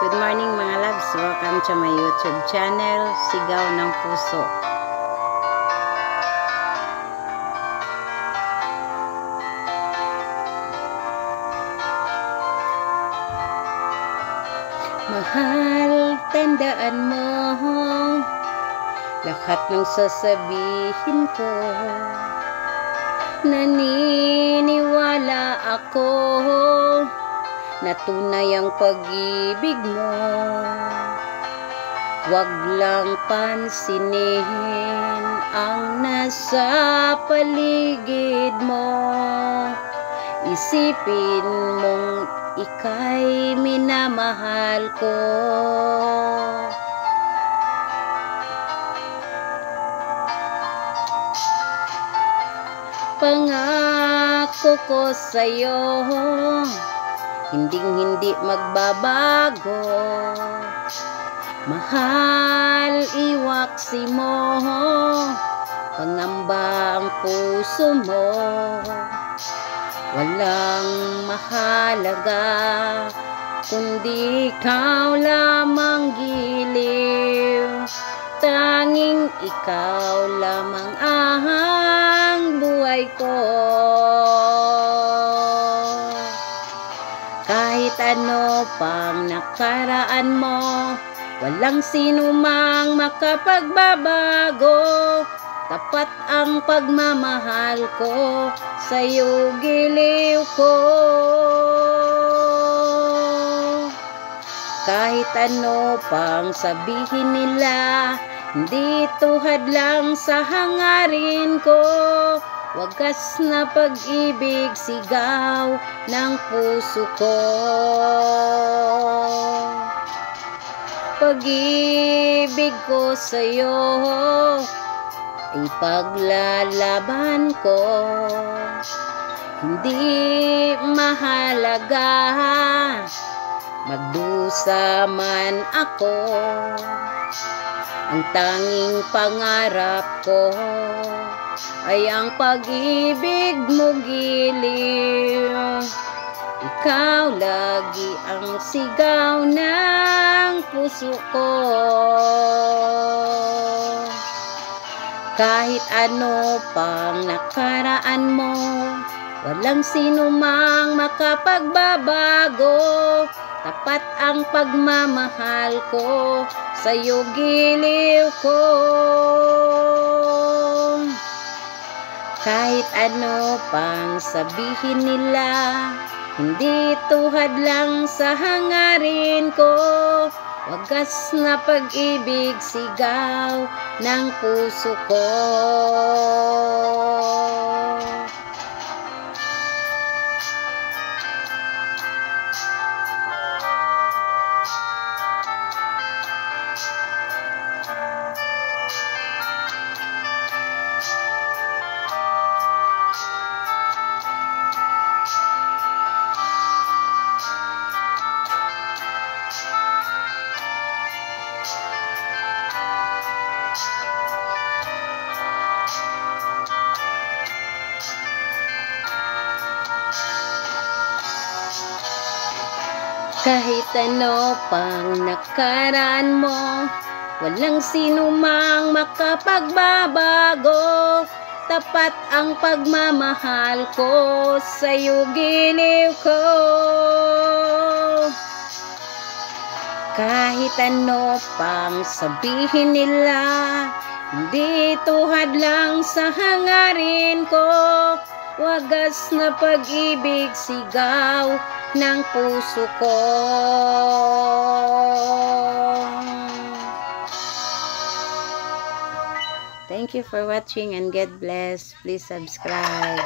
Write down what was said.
Good morning mga loves, welcome to my YouTube channel, Sigaw ng Puso. Mahal, tandaan mo lahat ng sasabihin ko. Naniniwala ako na tunay ang pag-ibig mo. Huwag lang pansinin ang nasa paligid mo. Isipin mong ika'y minamahal ko. Pangako ko sa'yo, hinding-hindi magbabago. Mahal, iwaksi mo, pangamba ang puso mo. Walang mahalaga, kundi ikaw lamang giliw. Tanging ikaw lamang ang buhay ko. Kahit ano pang nakaraan mo, walang sino mang makapagbabago. Tapat ang pagmamahal ko, sa'yo giliw ko. Kahit ano pang sabihin nila, hindi tuhad lang sa hangarin ko. Wagas na pag-ibig, sigaw ng puso ko. Pag-ibig ko sa'yo, ipaglalaban ko. Hindi mahalaga, magdusa man ako. Ang tanging pangarap ko ay ang pag-ibig mo giliw. Ikaw lagi ang sigaw ng puso ko. Kahit ano pang nakaraan mo, walang sino mang makapagbabago. Tapat ang pagmamahal ko, sa'yo giliw ko. Kahit ano pang sabihin nila, hindi tuhad lang sa hangarin ko. Wagas na pag-ibig, sigaw ng puso ko. Kahit ano pang nakaraan mo, walang sino mang makapagbabago. Tapat ang pagmamahal ko, sa'yo giliw ko. Kahit ano pang sabihin nila, hindi tuhad lang sa hangarin ko. Wagas na pag-ibig, sigaw ng puso ko. Thank you for watching and God bless. Please subscribe.